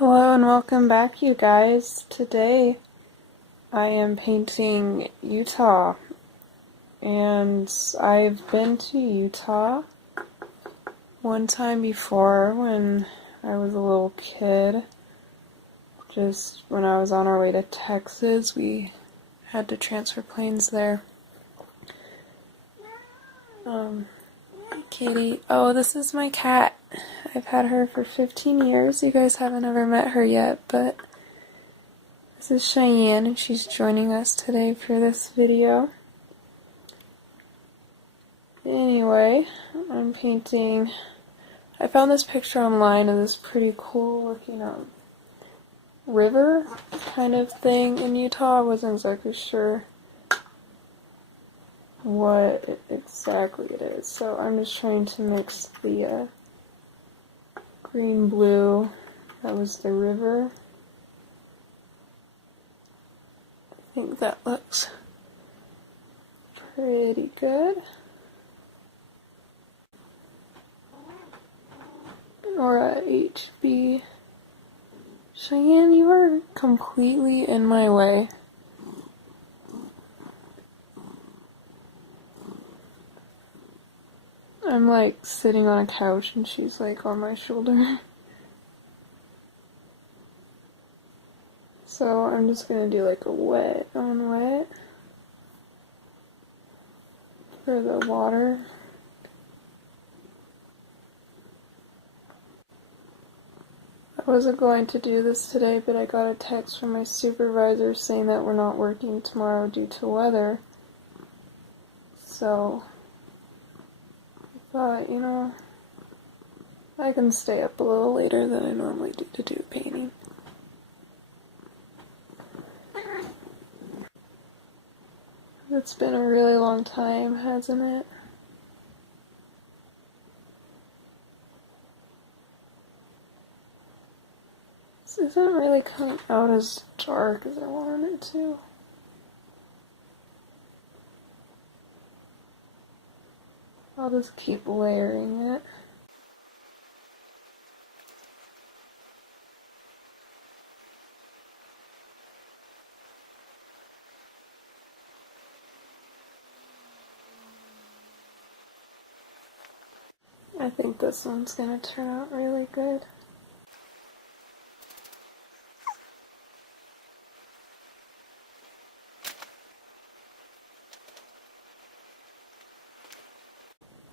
Hello and welcome back, you guys. Today I am painting Utah, and I've been to Utah one time before when I was a little kid. Just when I was on our way to Texas, we had to transfer planes there. Hey, Katie. Oh, this is my cat. I've had her for 15 years. You guys haven't ever met her yet, but this is Cheyenne, and she's joining us today for this video. Anyway, I'm painting. I found this picture online of this pretty cool looking river kind of thing in Utah. I wasn't exactly sure what exactly it is, so I'm just trying to mix the green blue. That was the river. I think that looks pretty good. Or HB. Cheyenne, you are completely in my way. I'm like sitting on a couch and she's like on my shoulder. So I'm just gonna do like a wet on wet for the water. I wasn't going to do this today, but I got a text from my supervisor saying that we're not working tomorrow due to weather. So I thought, I can stay up a little later than I normally do to do painting. It's been a really long time, hasn't it? This isn't really coming out as dark as I wanted it to. I'll just keep layering it. I think this one's gonna turn out really good.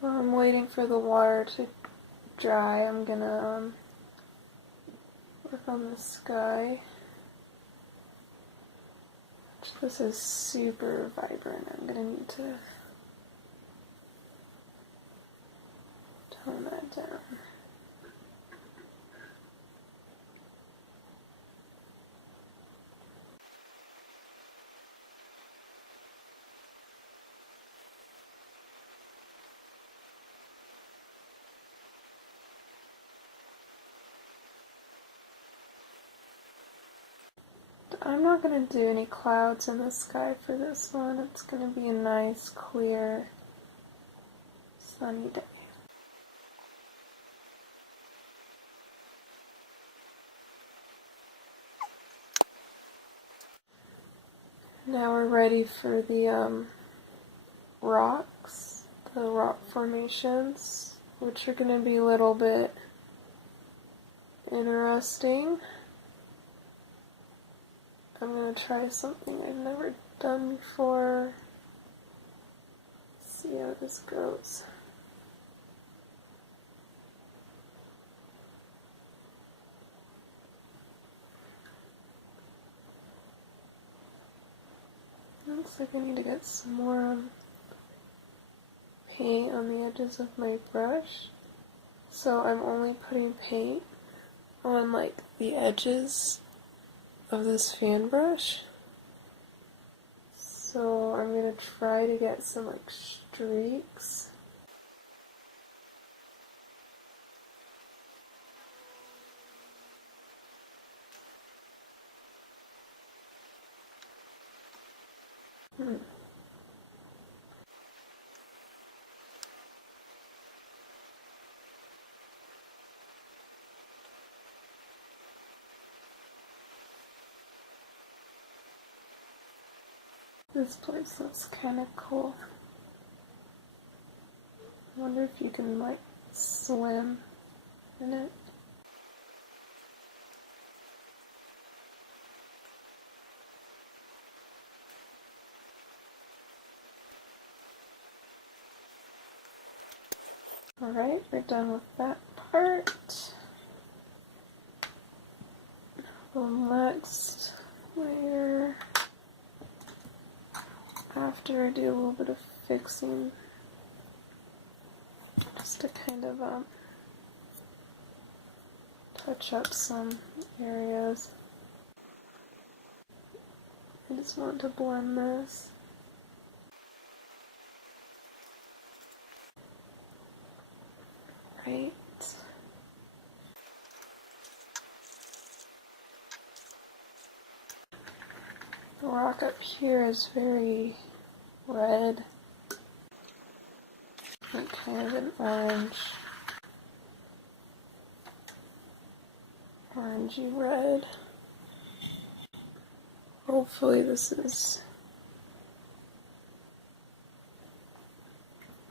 While I'm waiting for the water to dry, I'm gonna work on the sky. This is super vibrant. I'm gonna need to tone that down. I'm not going to do any clouds in the sky for this one. It's going to be a nice, clear, sunny day. Now we're ready for the rocks, the rock formations, which are going to be a little bit interesting. I'm going to try something I've never done before. See how this goes. Looks like I need to get some more paint on the edges of my brush. So I'm only putting paint on like the edges of this fan brush. So I'm going to try to get some like streaks. This place looks kind of cool. I wonder if you can, like, swim in it. Alright, we're done with that part. The next layer, after I do a little bit of fixing, just to kind of touch up some areas. I just want to blend this. Right. The rock up here is very red, like kind of an orangey red. Hopefully this is,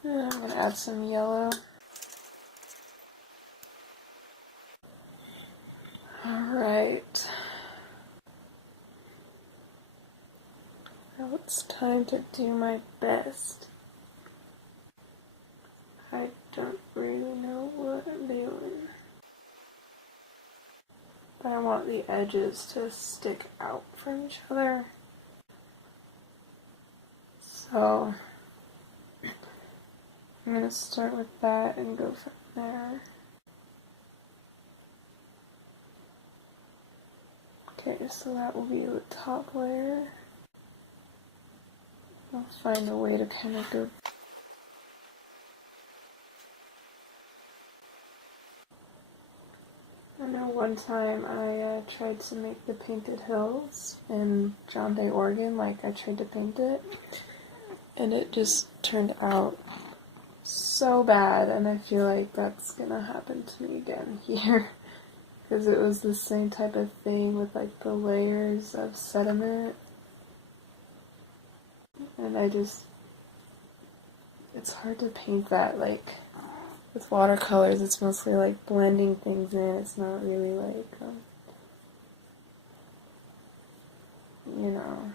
I'm going to add some yellow. Alright. Now it's time to do my best. I don't really know what I'm doing. But I want the edges to stick out from each other. So I'm going to start with that and go from there. Okay, so that will be the top layer. I'll find a way to kind of go. I know one time I tried to make the Painted Hills in John Day, Oregon, like I tried to paint it, and it just turned out so bad, and I feel like that's gonna happen to me again here. Because it was the same type of thing with like the layers of sediment. And it's hard to paint that, like, with watercolors it's mostly like blending things in, it's not really like, you know.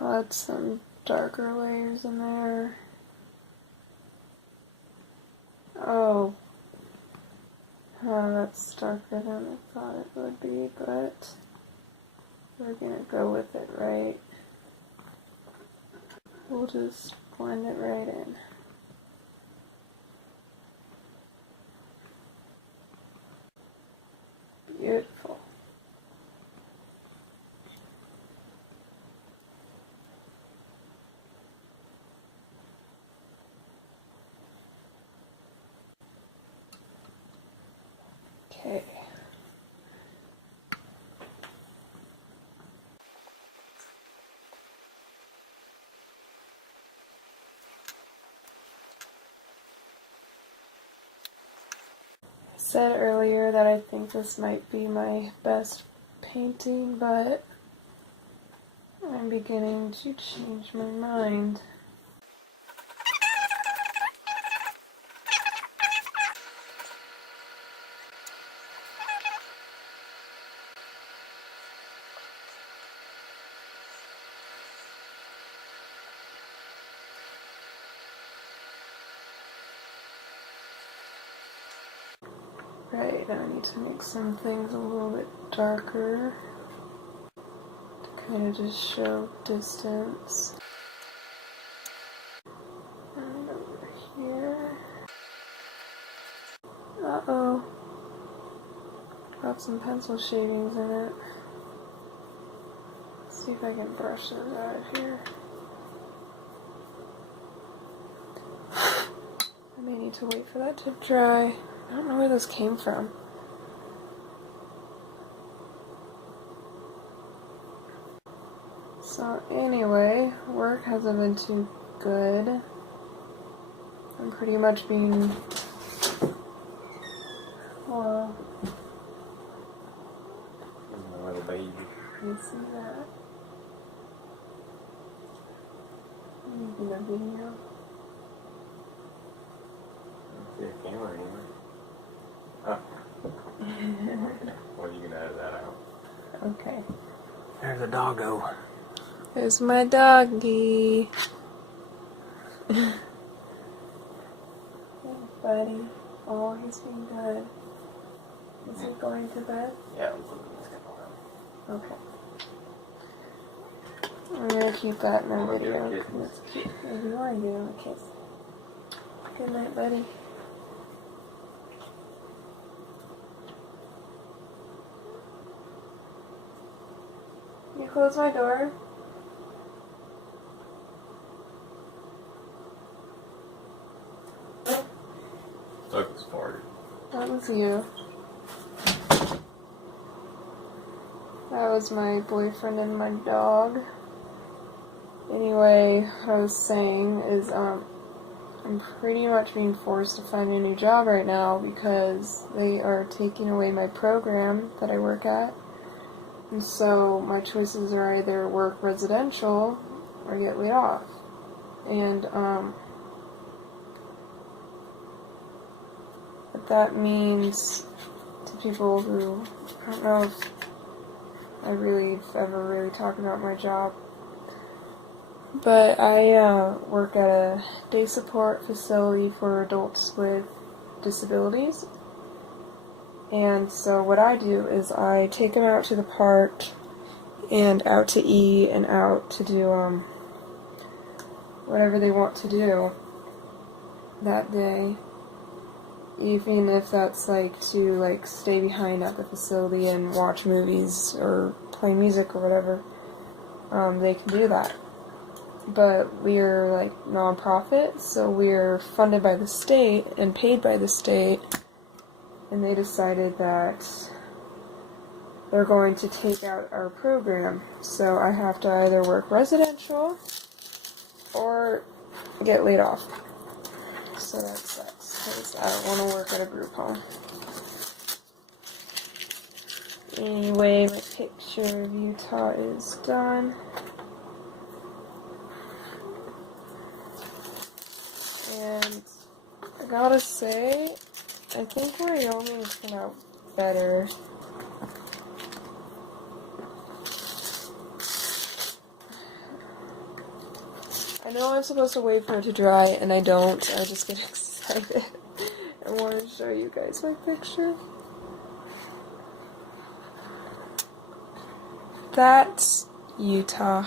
I'll add some darker layers in there. Oh, that's darker than I thought it would be, but we're gonna go with it, right? We'll just blend it right in. Beautiful. Okay. I said earlier that I think this might be my best painting, but I'm beginning to change my mind. Right, I need to make some things a little bit darker to kind of just show distance. And over here. Uh-oh. Got some pencil shavings in it. Let's see if I can brush those out of here. I may need need to wait for that to dry. I don't know where those came from. So anyway, work hasn't been too good. I'm pretty much being, well, my little baby. you see that? I'm making a video. I don't see a camera anywhere. Oh. Well, you can edit that out. Okay. There's a doggo. There's my doggy. Hey, buddy. Oh, he's being good. Is he going to bed? Yeah. Okay. I'm gonna keep that in our video. Give him a That's cute. Maybe you want to give him a kiss. Good night, buddy. Can you close my door? Douglas farted. That was you. That was my boyfriend and my dog. Anyway, what I was saying is, I'm pretty much being forced to find a new job right now because they are taking away my program that I work at. And so my choices are either work residential or get laid off. And, what that means to people who, I don't know if I really ever really talk about my job, but I work at a day support facility for adults with disabilities. And so what I do is I take them out to the park and out to eat and out to do whatever they want to do that day. Even if that's like to like stay behind at the facility and watch movies or play music or whatever, they can do that. But we're like non-profit, so we're funded by the state and paid by the state, and they decided that they're going to take out our program. So I have to either work residential or get laid off. So that sucks, because I don't want to work at a group home. Anyway, my picture of Utah is done. And I gotta say, I think Wyoming turned out better. I know I'm supposed to wait for it to dry, and I don't. I just get excited. I want to show you guys my picture. That's Utah.